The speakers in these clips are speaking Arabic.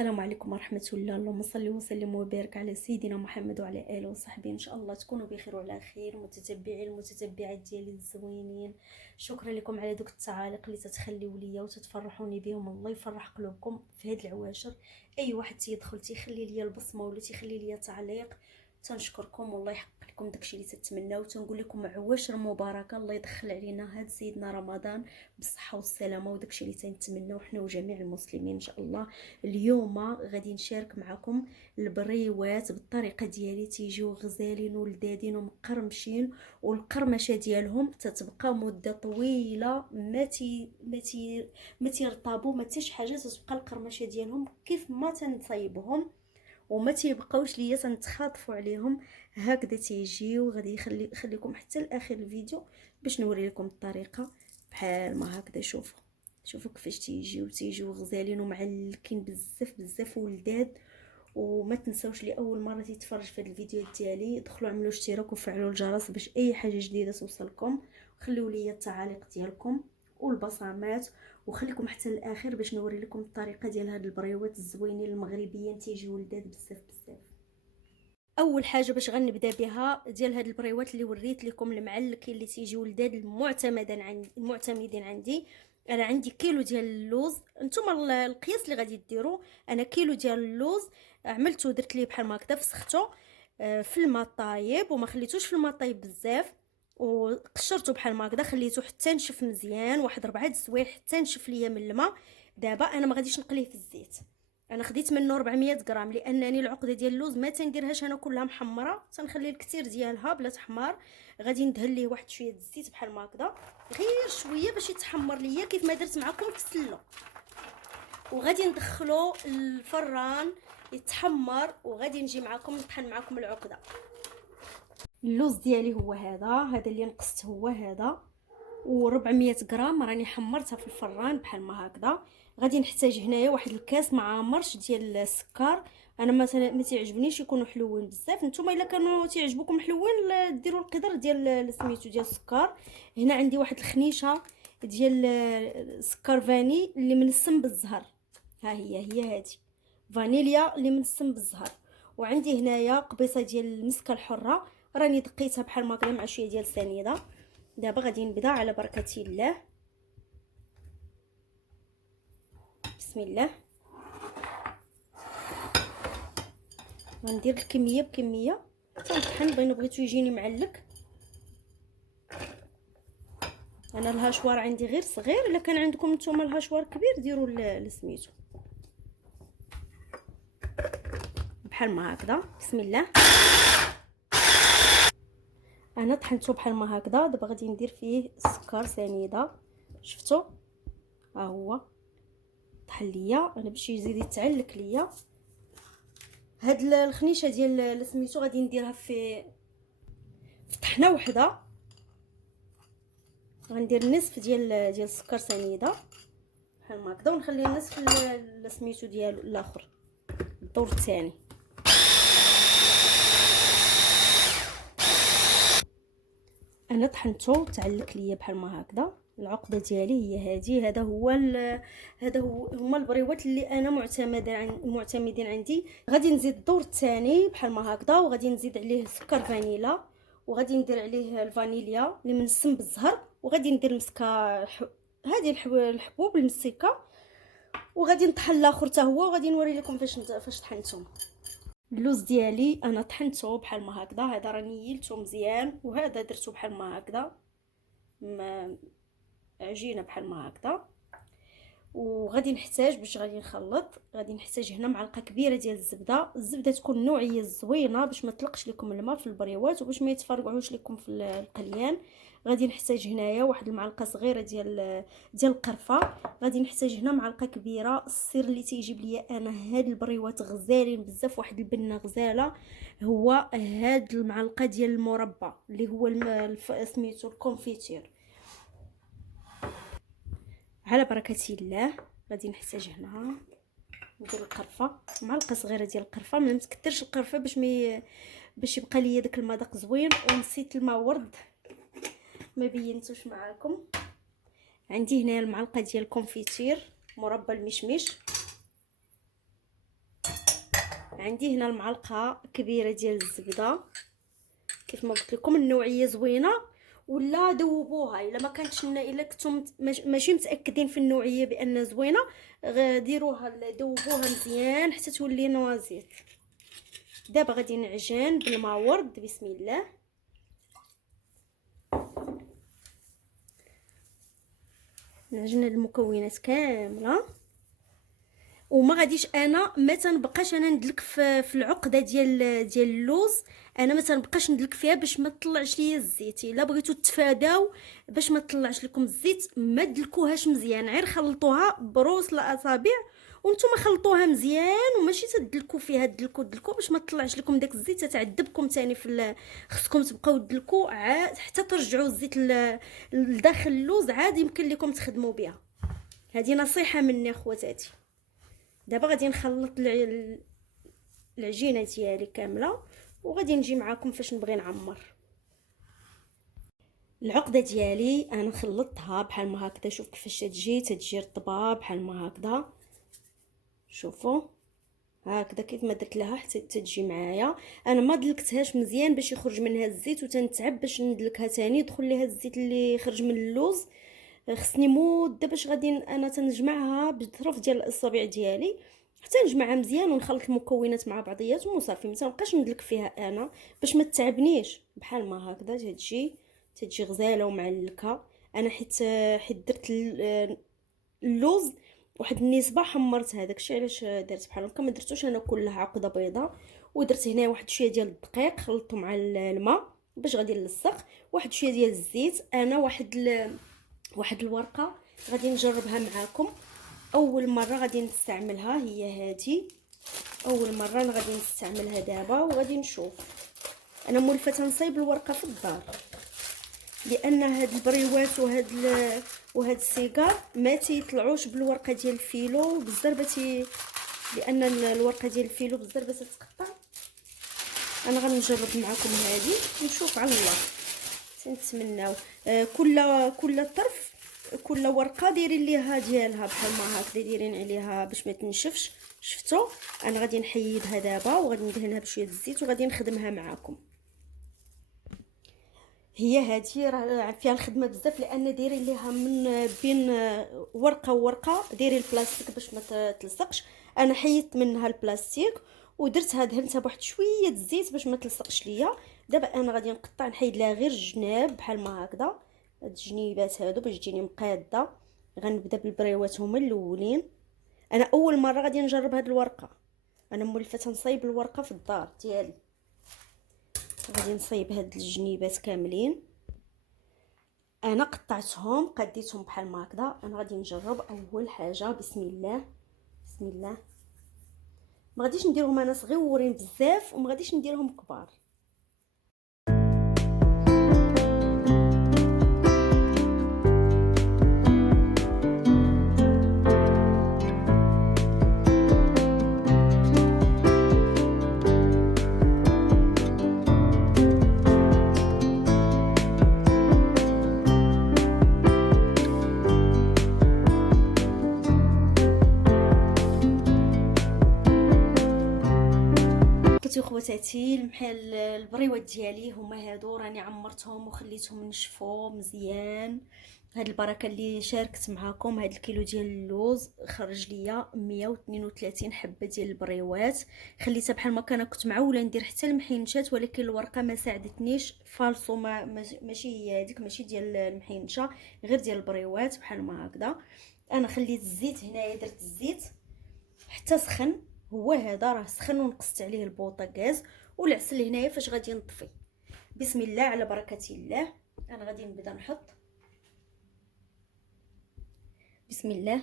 السلام عليكم ورحمة الله. اللهم صل وسلم وبارك على سيدنا محمد وعلى آله وصحبه. إن شاء الله تكونوا بخير وعلى خير. متتبعي المتتبعات ديالي الزوينين، شكرا لكم على دوك التعاليق اللي تتخليو ليا وتتفرحوني بهم. الله يفرح قلوبكم في هاد العواشر. اي واحد تيدخل تيخلي ليا البصمه ولا تيخلي ليا تعليق، تنشكركم والله يحقق لكم داكشي اللي تتمناو. تنقول لكم عواشر مباركه، الله يدخل علينا هاد سيدنا رمضان بالصحه والسلامه وداكشي اللي تنتمناو حنا وجميع المسلمين ان شاء الله. اليوم غادي نشارك معكم البريوات بالطريقه ديالي، تيجيو غزالين ولذاذين ومقرمشين، والقرمشه ديالهم تتبقى مده طويله ما تيرطبوا ما حتى شي حاجه، تتبقى القرمشه ديالهم كيف ما تنصايبهم وما تيبقاوش ليا تنتخاطفوا عليهم. هكذا تيجيو. غادي خليكم حتى لاخر الفيديو باش نوري لكم الطريقه بحال ما هكذا. شوفوا كيفاش تيجيو غزالين ومعلكين بزاف بزاف ولذاذ. وما تنساوش لي اول مره تيتفرج في هذا الفيديو ديالي دخلوا عملوا اشتراك وفعلوا الجرس باش اي حاجه جديده توصلكم. خليوا لي التعاليق ديالكم والبصمات، وخليكم حتى الاخر باش نوري لكم الطريقه ديال هاد البريوات الزوينين المغربيين تيجيو لذاذ بزاف بزاف. اول حاجه باش غنبدا بها ديال هاد البريوات اللي وريت لكم المعلكين اللي تيجيو لذاذ المعتمدين عندي. انا عندي كيلو ديال اللوز. نتوما القياس اللي غادي ديروا، انا كيلو ديال اللوز عملته درت ليه بحال هكذا، فسخته في الماء طايب وما خليتوش في الماء طايب بزاف، وقشرته بحال هكذا، خليته حتى نشف مزيان واحد 4 سوايع حتى نشف ليا من الماء. دابا انا ما غاديش نقليه في الزيت، انا خديت منه 400 غرام لانني العقده ديال اللوز ما تنديرهاش انا كلها محمره، تنخلي الكثير ديالها بلا تحمار. غادي ندهن ليه واحد شويه الزيت بحال هكذا، غير شويه باش يتحمر ليا كيف ما درت معكم في السلو. وغادي ندخلو الفران يتحمر، وغادي نجي معكم نطحن معكم العقده. اللوز ديالي هو هذا اللي نقصت، هو هذا، و400 غرام راني حمرتها في الفران بحال ما هكذا. غادي نحتاج هنايا واحد الكاس مع مرش ديال السكر. انا مثلا ما تيعجبنيش يكونوا حلوين بزاف، نتوما الا كانوا تيعجبوكم حلوين ديروا القدر ديال سميتو ديال السكر. هنا عندي واحد الخنيشه ديال سكر فاني اللي منسم بالزهر، ها هي هذه فانيليا اللي منسم بالزهر. وعندي هنايا قبيصه ديال المسكه الحره راني دقيتها بحال هكا مع شويه ديال سنيده. دابا غادي نبدا على بركه الله. بسم الله. غندير الكميه بكميه تنطحن، بغيتو يجيني معلك. انا الهاشوار عندي غير صغير، الا كان عندكم نتوما الهاشوار كبير ديروا سميتو بحال ما هكذا. بسم الله. انا طحنته بحال ما هكذا. دابا غادي ندير فيه السكر سنيده، شفتوا ها هو طحن ليا انا باش يزيد يتعلك ليا. هاد الخنيشه ديال سميتو غادي نديرها في طحنه وحده. غندير نصف ديال السكر سنيده بحال هكذا، ونخلي النصف سميتو ديال الاخر الدور الثاني. انا طحنته تعلق ليا بحال ما هكذا. العقده ديالي هي هذه. هذا هو هما البريوات اللي انا معتمدين عندي. غادي نزيد الدور الثاني بحال ما هكذا، وغادي نزيد عليه سكر فانيلا، وغادي ندير عليه الفانيليا اللي منسم بالزهر، وغادي ندير مسكه هذه الحبوب المسكه، وغادي نطحن الاخر حتى هو، وغادي نوري لكم فاش طحنته. اللوز ديالي انا طحنته بحال ما هكذا. هذا راني يلته مزيان، وهذا درته بحال ما هكذا عجينه بحال ما هكذا. وغادي نحتاج باش غادي نخلط، غادي نحتاج هنا معلقه كبيره ديال الزبده تكون نوعيه زوينه باش ما تلقش لكم الماء في البريوات وباش ما يتفرقعوش لكم في القليان. غادي نحتاج هنايا واحد المعلقه صغيره ديال القرفه. غادي نحتاج هنا معلقه كبيره. السر اللي تيجيب ليا انا هاد البريوات غزالين بزاف، واحد البنه غزاله، هو هاد المعلقه ديال المربى اللي هو سميتو الكونفيتير. على بركه الله. غادي نحتاج هنا ندير القرفه، معلقه صغيره ديال القرفه. ما نكثرش القرفه باش يبقى ليا داك المذاق زوين. ونسيت الماء ورد ما بينتوش معاكم. عندي هنا المعلقه ديال الكونفيتير مربى المشمش. عندي هنا المعلقه كبيره ديال الزبده، كيف ما قلت لكم النوعيه زوينه. ولا ذوبوها الا ما كانتش، الا كنتم ماشي متاكدين في النوعيه بان زوينه، ديروها ذوبوها مزيان حتى تولي نوازيت. دابا غادي نعجن بالماء ورد. بسم الله. نعجن المكونات كامله، وما غاديش انا ما تنبقاش انا ندلك في العقده ديال اللوز. انا ما تنبقاش ندلك فيها باش ما تطلعش ليا الزيت. الا بغيتو تفاداو باش ما تطلعش لكم الزيت، ما دلكوهاش مزيان، غير خلطوها بروس الاصابع وانتم خلطوها مزيان، وماشي تدلكوا فيها دلكوا باش ما تطلعش لكم داك الزيت، تتعذبكم ثاني خصكم تبقاو تدلكوا عاد حتى ترجعوا الزيت لداخل اللوز، عاد يمكن لكم تخدموا بها. هذه نصيحه مني اخواتاتي. دابا غادي نخلط العجينه ديالي كامله، وغادي نجي معاكم فاش نبغي نعمر العقده ديالي. انا خلطتها بحال ما هكذا، شوف كيفاش تجي رطبه بحال ما هكذا. شوفوا هكذا كيف ما درت لها حتى تجي معايا. انا ما دلكتهاش مزيان باش يخرج منها الزيت، وتنتعب باش ندلكها ثاني يدخل ليها الزيت اللي خرج من اللوز. خصني مده باش غادي انا تنجمعها بالطرف ديال الاصابع ديالي حتى نجمعها مزيان ونخلط المكونات مع بعضياتهم وصافي. ما تنبقاش ندلك فيها انا باش ما تتعبنيش. بحال ما هكذا تجي غزاله ومعلكه. انا حيت درت اللوز واحد النسبه حمرت، هذاك الشيء علاش درت بحال هكا. ما درتوش انا كلها عقده بيضاء. ودرت هنا واحد شويه ديال الدقيق خلطته مع الماء باش غادي نلصق. واحد شويه ديال الزيت. انا واحد الورقه غادي نجربها معاكم، اول مره غادي نستعملها هي هذه. اول مره انا غادي نستعملها دابا وغادي نشوف. انا مولفه تنصايب الورقه في الدار، لان هاد البريوات وهاد السيجار ما تيطلعوش بالورقه ديال الفيلو بالزربه لان الورقه ديال الفيلو بالزربه تتقطع. انا غنجرب معكم هذه ونشوف على الله. تنتمناو كل طرف كل ورقه دايرين ليها ديالها بحال ما هكا، دايرين عليها باش ما تنشفش. شفتوا؟ انا غادي نحيدها دابا وغادي ندهنها بشويه الزيت وغادي نخدمها معكم. هي هذه راه فيها الخدمه بزاف، لان دايرين ليها من بين ورقه وورقه دايرين البلاستيك باش ما تلصقش. انا حيدت منها البلاستيك ودرتها دهنتها بواحد شويه الزيت باش ما تلصقش ليا. دابا انا غادي نقطع نحيد لها غير الجناب بحال ما هكذا، هاد الجنيبات هادو باش تجيني مقاده. غنبدا بالبريوات هما الاولين. انا اول مره غادي نجرب هاد الورقه. انا مولفه تنصايب الورقه في الدار ديالي. غادي نصايب هاد الجنيبات كاملين. انا قطعتهم قديتهم بحال ما هكذا. انا غادي نجرب اول حاجه. بسم الله بسم الله. ما غاديش نديرهم انا صغيورين بزاف وما غاديش نديرهم كبار. خواتاتي البريوات ديالي هما هادو، راني عمرتهم وخليتهم نشفوا مزيان. هاد البركه اللي شاركت معكم. هاد الكيلو ديال اللوز خرج ليا 132 حبه ديال البريوات. خليتها بحال ما كنت معوله ندير حتى المحينشات، ولكن الورقه ما ساعدتنيش. فالصو ماشي هي هذيك، ماشي ديال المحينشه، غير ديال البريوات بحال ما هكذا. انا خليت الزيت هنايا، درت الزيت حتى سخن. هو هذا راه سخن ونقصت عليه البوطاغاز. والعسل هنايا فاش غادي نطفي. بسم الله على بركه الله. انا غادي نبدا نحط. بسم الله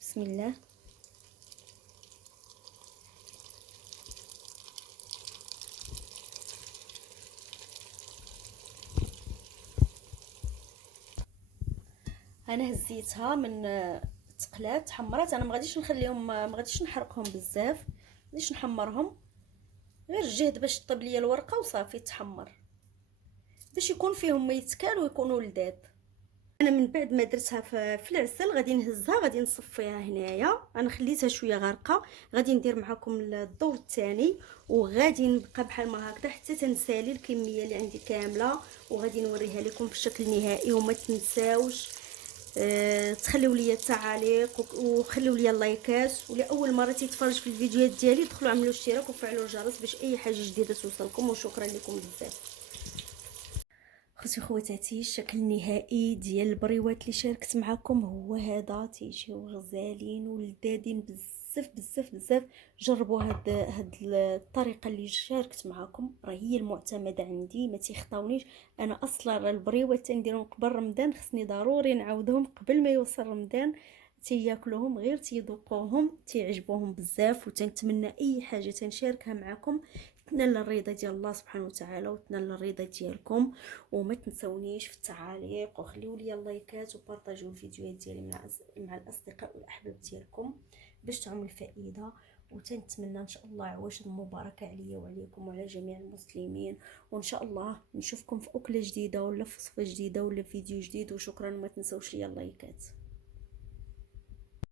بسم الله. انا هزيتها من تقلات حمرات. انا ما غاديش نخليهم، ما غاديش نحرقهم بزاف، غاديش نحمرهم، غير الجهد باش طيب ليا الورقه وصافي تحمر، باش يكون فيهم ما يتكال ويكونوا لذاذ. انا من بعد ما درتها في العسل غادي نهزها، غادي نصفيها هنايا. انا خليتها شويه غارقه، غادي ندير معكم الدور الثاني، وغادي نبقى بحال ما هكذا حتى تنسالي الكميه اللي عندي كامله، وغادي نوريها لكم في الشكل نهائي. وما تنساوش تخليو لي التعاليق وخليو لي اللايكات، ولاول مره تيتفرج في الفيديوهات ديالي دخلوا عملوا اشتراك وفعلوا الجرس باش اي حاجه جديده توصلكم. وشكرا لكم بزاف. خوتي خواتاتي، الشكل النهائي ديال البريوات اللي شاركت معكم هو هذا. تيجيو غزالين ولذاذين بزاف بزاف بزاف. جربوا هاد الطريقه اللي شاركت معكم، راه هي المعتمده عندي، ما تيخطاونيش. انا اصلا البريوات تنديرهم قبل رمضان، خصني ضروري نعاودهم قبل ما يوصل رمضان. تياكلوهم غير تيذوقوهم تيعجبوهم بزاف. وتنتمنى اي حاجه تنشاركها معكم تنال الرضا ديال الله سبحانه وتعالى وتنال الرضا ديالكم. وما تنسونيش في التعاليق، وخليوا لي اللايكات وبارطاجيو الفيديوهات ديالي مع الاصدقاء والاحباب ديالكم باش تعم الفائده. وتنتمنى ان شاء الله عواشر مباركه عليا وعليكم وعلى جميع المسلمين. وان شاء الله نشوفكم في اكله جديده ولا في وصفه جديده ولا في فيديو جديد. وشكرا، ما تنسوش لي اللايكات.